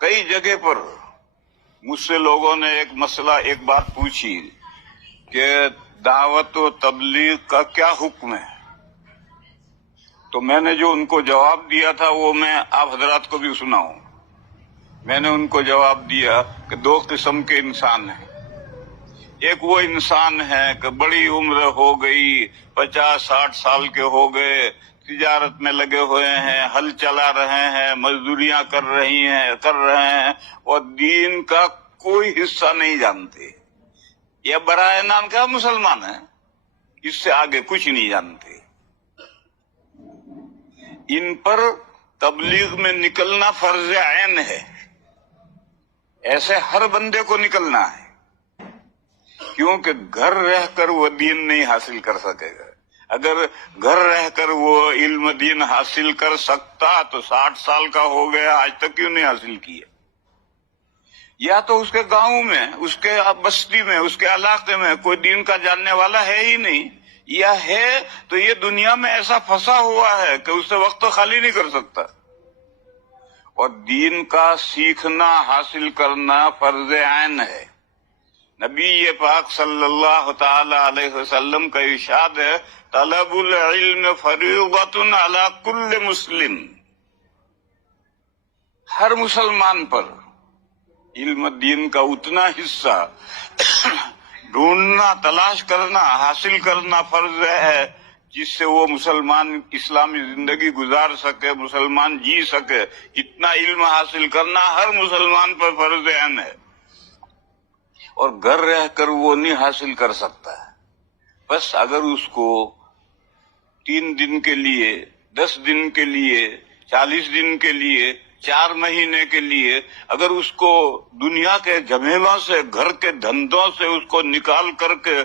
کئی جگہ پر مجھ سے لوگوں نے ایک بات پوچھی کہ دعوت و تبلیغ کا کیا حکم ہے، تو میں نے جو ان کو جواب دیا تھا وہ میں آپ حضرات کو بھی سناؤں۔ میں نے ان کو جواب دیا کہ دو قسم کے انسان ہیں۔ ایک وہ انسان ہے کہ بڑی عمر ہو گئی، 50-60 سال کے ہو گئے، تجارت میں لگے ہوئے ہیں، ہل چلا رہے ہیں، مزدوریاں کر رہے ہیں اور دین کا کوئی حصہ نہیں جانتے۔ یہ برائے نام کا مسلمان ہے، اس سے آگے کچھ نہیں جانتے۔ ان پر تبلیغ میں نکلنا فرض عین ہے، ایسے ہر بندے کو نکلنا ہے، کیونکہ گھر رہ کر وہ دین نہیں حاصل کر سکے گا۔ اگر گھر رہ کر وہ علم دین حاصل کر سکتا تو 60 سال کا ہو گیا، آج تک کیوں نہیں حاصل کیا؟ یا تو اس کے گاؤں میں، اس کے بستی میں، اس کے علاقے میں کوئی دین کا جاننے والا ہے ہی نہیں، یا ہے تو یہ دنیا میں ایسا پھنسا ہوا ہے کہ اس سے وقت خالی نہیں کر سکتا۔ اور دین کا سیکھنا حاصل کرنا فرض عین ہے۔ نبی پاک صلی اللہ تعالی علیہ وسلم کا ارشاد ہے، طلب العلم فریضۃ علی کل مسلم۔ ہر مسلمان پر علم دین کا اتنا حصہ ڈھونڈنا، تلاش کرنا، حاصل کرنا فرض ہے جس سے وہ مسلمان اسلامی زندگی گزار سکے، مسلمان جی سکے۔ اتنا علم حاصل کرنا ہر مسلمان پر فرض عین ہے، اور گھر رہ کر وہ نہیں حاصل کر سکتا ہے۔ بس اگر اس کو 3 دن کے لیے، 10 دن کے لیے، 40 دن کے لیے، 4 مہینے کے لیے اگر اس کو دنیا کے جھمیلوں سے، گھر کے دھندوں سے اس کو نکال کر کے،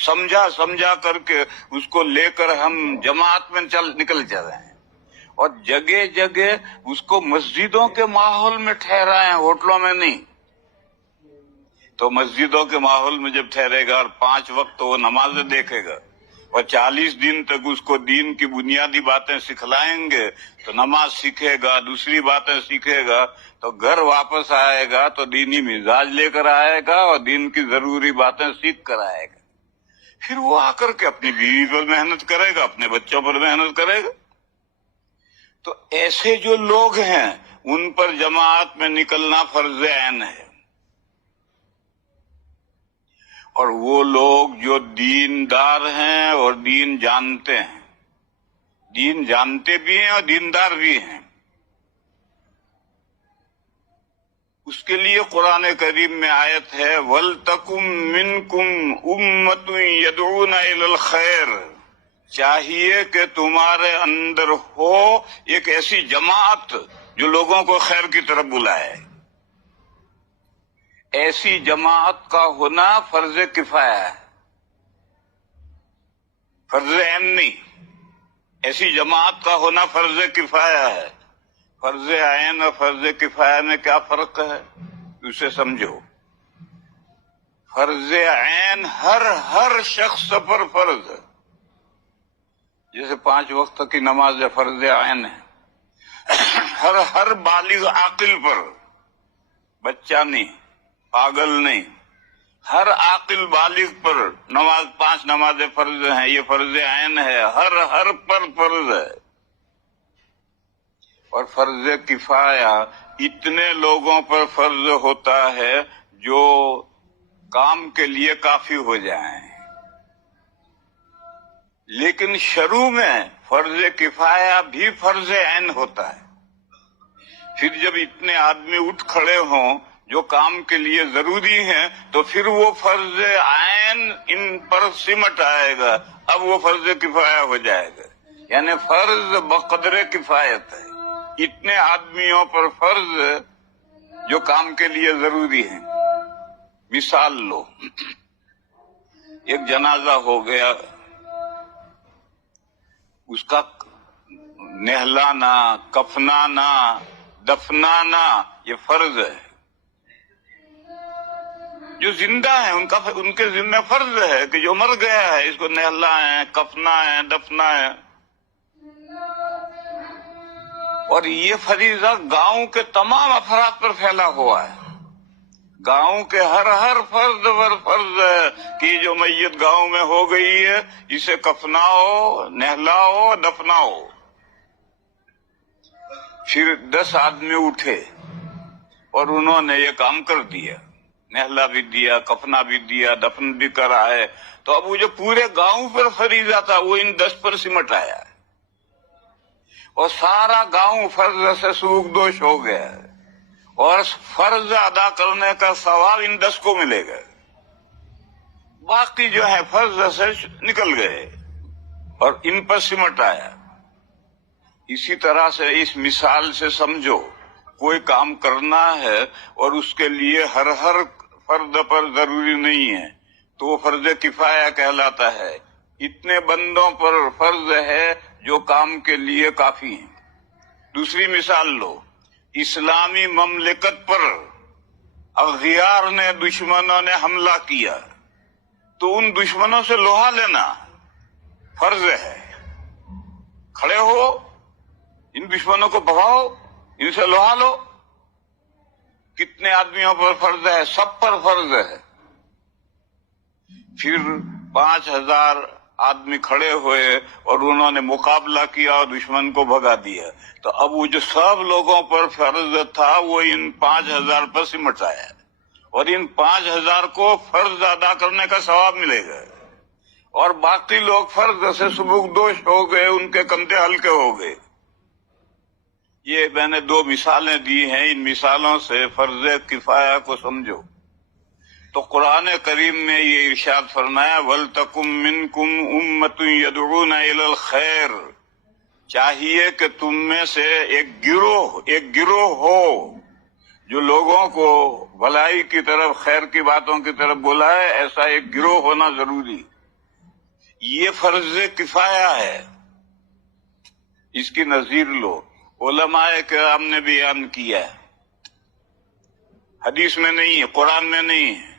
سمجھا کر کے اس کو لے کر ہم جماعت میں نکل جائیں اور جگہ جگہ اس کو مسجدوں کے ماحول میں ٹھہرائیں، ہوٹلوں میں نہیں، تو مسجدوں کے ماحول میں جب ٹھہرے گا اور 5 وقت وہ نمازیں دیکھے گا اور 40 دن تک اس کو دین کی بنیادی باتیں سکھلائیں گے تو نماز سیکھے گا، دوسری باتیں سیکھے گا، تو گھر واپس آئے گا تو دینی مزاج لے کر آئے گا اور دین کی ضروری باتیں سیکھ کر آئے گا۔ پھر وہ آ کر کے اپنی بیوی پر محنت کرے گا، اپنے بچوں پر محنت کرے گا۔ تو ایسے جو لوگ ہیں ان پر جماعت میں نکلنا فرض عین ہے۔ اور وہ لوگ جو دیندار ہیں اور دین جانتے ہیں، دین جانتے بھی ہیں اور دیندار بھی ہیں، اس کے لیے قرآن کریم میں آیت ہے، وَلْتَكُمْ مِنْكُمْ أُمَّةٌ يَدْعُونَ إِلَى الْخَيْرِ، چاہیے کہ تمہارے اندر ہو ایک ایسی جماعت جو لوگوں کو خیر کی طرف بلائے۔ ایسی جماعت کا ہونا فرض کفایہ ہے، فرض عین نہیں۔ ایسی جماعت کا ہونا فرض کفایہ ہے۔ فرض عین اور فرض کفایہ میں کیا فرق ہے اسے سمجھو۔ فرض عین ہر شخص پر فرض ہے، جیسے 5 وقت کی نماز فرض عین ہے، ہر بالغ عاقل پر، بچہ نہیں، پاگل نہیں، ہر عاقل بالغ پر 5 نمازیں فرض ہیں، یہ فرض عین ہے، ہر پر فرض ہے۔ اور فرض کفایہ اتنے لوگوں پر فرض ہوتا ہے جو کام کے لیے کافی ہو جائیں، لیکن شروع میں فرض کفایہ بھی فرض عین ہوتا ہے۔ پھر جب اتنے آدمی اٹھ کھڑے ہوں جو کام کے لیے ضروری ہیں تو پھر وہ فرض عین ان پر سمٹ آئے گا، اب وہ فرض کفایہ ہو جائے گا۔ یعنی فرض بقدر کفایت ہے، اتنے آدمیوں پر فرض جو کام کے لیے ضروری ہیں۔ مثال لو، ایک جنازہ ہو گیا، اس کا نہلانا، کفنانا، دفنانا یہ فرض ہے۔ جو زندہ ہیں ان کے ذمہ فرض ہے کہ جو مر گیا ہے اس کو نہلائیں، کفنائیں، دفنائیں۔ اور یہ فریضہ گاؤں کے تمام افراد پر پھیلا ہوا ہے. گاؤں کے ہر فرد پر فرض ہے کہ جو میت گاؤں میں ہو گئی ہے اسے کفناؤ، نہلاؤ، دفناؤ. پھر 10 آدمی اٹھے اور انہوں نے یہ کام کر دیا، نہلا بھی دیا، کفنا بھی دیا، دفن بھی کرا ہے. تو اب وہ جو پورے گاؤں پر فریضہ تھا وہ ان 10 پر سمٹ آیا ہے اور سارا گاؤں فرض سے سوکھدوش ہو گیا ہے اور فرض ادا کرنے کا ثواب ان 10 کو ملے گا. باقی جو ہے فرض سے نکل گئے اور ان پر سمٹ آیا. اسی طرح سے اس مثال سے سمجھو کوئی کام کرنا ہے اور اس کے لیے ہر فرد پر ضروری نہیں ہے تو وہ فرض کفایہ کہلاتا ہے. اتنے بندوں پر فرض ہے جو کام کے لیے کافی ہیں. دوسری مثال لو، اسلامی مملکت پر اغیار نے، دشمنوں نے حملہ کیا تو ان دشمنوں سے لوہا لینا فرض ہے. کھڑے ہو، ان دشمنوں کو بھگاؤ، ان سے لوہا لو. کتنے آدمیوں پر فرض ہے؟ سب پر فرض ہے. پھر 5000 آدمی کھڑے ہوئے اور انہوں نے مقابلہ کیا اور دشمن کو بھگا دیا. تو اب وہ جو سب لوگوں پر فرض تھا وہ ان 5000 پر سمٹ آیا اور ان 5000 کو فرض ادا کرنے کا ثواب ملے گا اور باقی لوگ فرض سے سبکدوش ہو گئے، ان کے کندھے ہلکے ہو گئے. یہ میں نے 2 مثالیں دی ہیں، ان مثالوں سے فرض کفایہ کو سمجھو. تو قرآن کریم میں یہ ارشاد فرمایا وَلْتَكُمْ مِنْكُمْ أُمَّةٌ يَدْعُونَ إِلَى الْخَيْرِ، چاہیے کہ تم میں سے ایک گروہ ہو جو لوگوں کو بھلائی کی طرف، خیر کی باتوں کی طرف بلائے. ایسا ایک گروہ ہونا ضروری. یہ فرض کفایہ ہے. اس کی نظیر لو، علماء کرام نے بیان کیا ہے، حدیث میں نہیں ہے، قرآن میں نہیں ہے،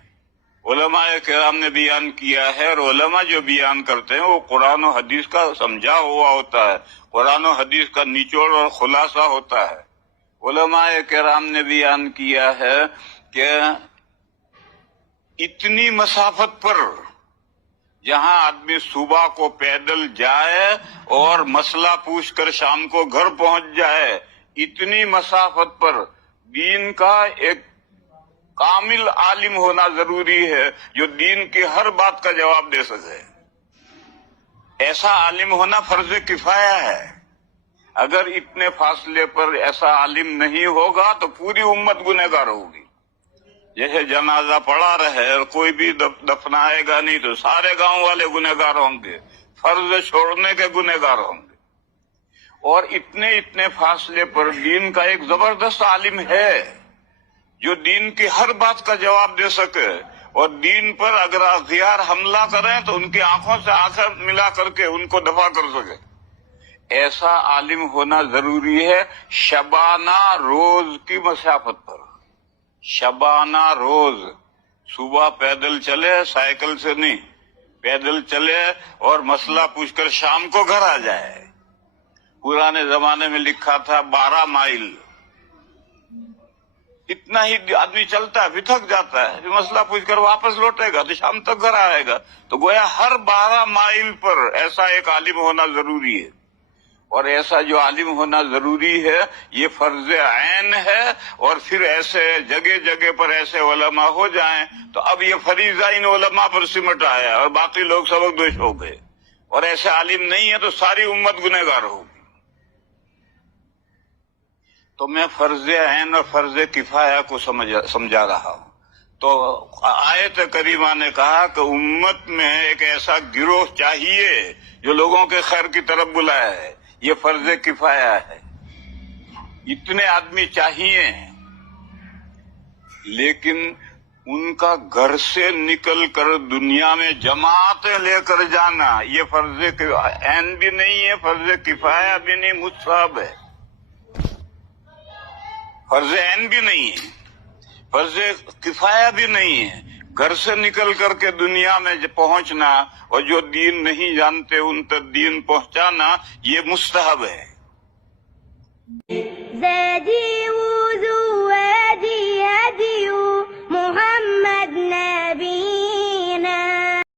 علماء کرام نے بیان کیا ہے. اور علماء جو بیان کرتے ہیں وہ قرآن و حدیث کا سمجھا ہوا ہوتا ہے، قرآن و حدیث کا نچوڑ اور خلاصہ ہوتا ہے. علماء کرام نے بیان کیا ہے کہ اتنی مسافت پر جہاں آدمی صبح کو پیدل جائے اور مسئلہ پوچھ کر شام کو گھر پہنچ جائے، اتنی مسافت پر دین کا ایک کامل عالم ہونا ضروری ہے جو دین کی ہر بات کا جواب دے سکے. ایسا عالم ہونا فرض کفایہ ہے. اگر اتنے فاصلے پر ایسا عالم نہیں ہوگا تو پوری امت گنہگار ہوگی. جیسے جنازہ پڑا رہے اور کوئی بھی دفنائے گا نہیں تو سارے گاؤں والے گنہگار ہوں گے، فرض چھوڑنے کے گنہگار ہوں گے. اور اتنے فاصلے پر دین کا ایک زبردست عالم ہے جو دین کی ہر بات کا جواب دے سکے اور دین پر اگر اغیار حملہ کریں تو ان کی آنکھوں سے آنکھیں ملا کر کے ان کو دفع کر سکے. ایسا عالم ہونا ضروری ہے. شبانہ روز کی مسافت پر، شبانہ روز صبح پیدل چلے، سائیکل سے نہیں، پیدل چلے اور مسئلہ پوچھ کر شام کو گھر آ جائے. پرانے زمانے میں لکھا تھا 12 مائل. اتنا ہی آدمی چلتا ہے، بھی تھک جاتا ہے، مسئلہ پوچھ کر واپس لوٹے گا تو شام تک گھر آئے گا. تو گویا ہر 12 مائل پر ایسا ایک عالم ہونا ضروری ہے. اور ایسا جو عالم ہونا ضروری ہے یہ فرض عین ہے. اور پھر ایسے جگہ پر ایسے علماء ہو جائیں تو اب یہ فریضہ ان علماء پر سمٹ آیا اور باقی لوگ سبکدوش ہو گئے. اور ایسے عالم نہیں ہے تو ساری امت گنہگار ہوگی. تو میں فرض عین اور فرض کفایہ کو سمجھا رہا ہوں. تو آیت کریمہ نے کہا کہ امت میں ایک ایسا گروہ چاہیے جو لوگوں کے خیر کی طرف بلائے. یہ فرض کفایہ ہے. اتنے آدمی چاہیے لیکن ان کا گھر سے نکل کر دنیا میں جماعتیں لے کر جانا یہ فرض عین بھی نہیں ہے، فرض کفایہ بھی نہیں، مستحب ہے. فرض عین بھی نہیں ہے، فرض کفایہ بھی نہیں ہے. گھر سے نکل کر کے دنیا میں پہنچنا اور جو دین نہیں جانتے ان تک دین پہنچانا یہ مستحب ہے. زیدی حضور